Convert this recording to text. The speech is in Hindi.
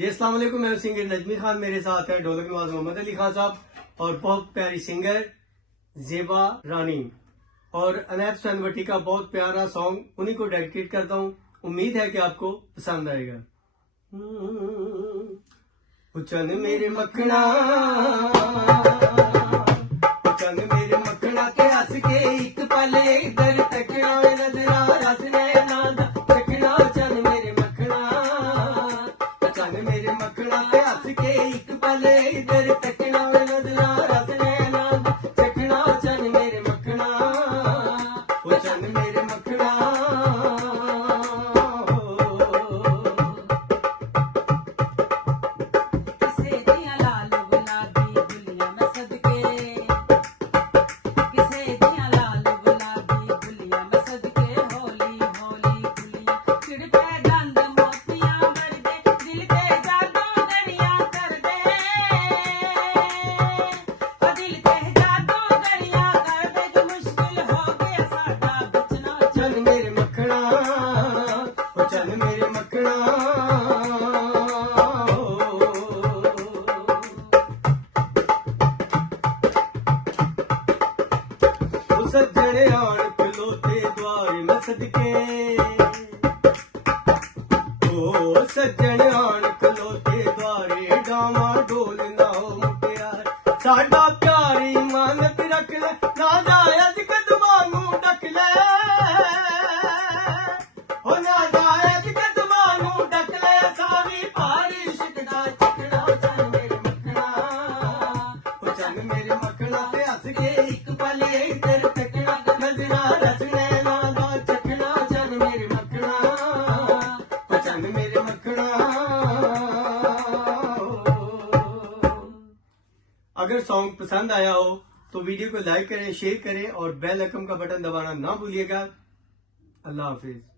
जी अस्सलाम वालेकुम, मैं सिंगर नजमी खान, मेरे साथ है ढोलक नवाज मोहम्मद अली खान साहब और बहुत प्यारी सिंगर जेबा रानी और अनैब सनवटी का बहुत प्यारा सॉन्ग उन्हीं को डेडिकेट करता हूँ। उम्मीद है कि आपको पसंद आएगा। चन मेरे मखना, चन मेरे मखना के हस के एक पल इधर तकना नजरा रसने नादा तकना। चन मेरे मखना, चन मेरे मखना के हस के एक पल इधर तकना नजरा रसने नादा तकना। चन मेरे मखना, वो चन मेरे मखना। चल मेरे मखना, ओ चल मेरे मखना। ओ सज्जने आन खलोते द्वार मैं सदके, ओ सज्जन आन खलोते द्वारे डामा डोल ना हो मुटियार। साडा प्यार इमानत रख ले ना जाए अज कदमां नूं ढक ले, हो ना जाए अज कदमां नूं ढक ले। सावी भारी इश्क दा चकना। चल मेरे मखना, ओ चल मेरे मखना ते हस के एक पल इधर तकना नजरा रसने ना दा चकना। चल मेरे मखना, ओ चल मेरे मखना। अगर सॉन्ग पसंद आया हो तो वीडियो को लाइक करें, शेयर करें और बेल आइकन का बटन दबाना ना भूलिएगा। अल्लाह हाफिज।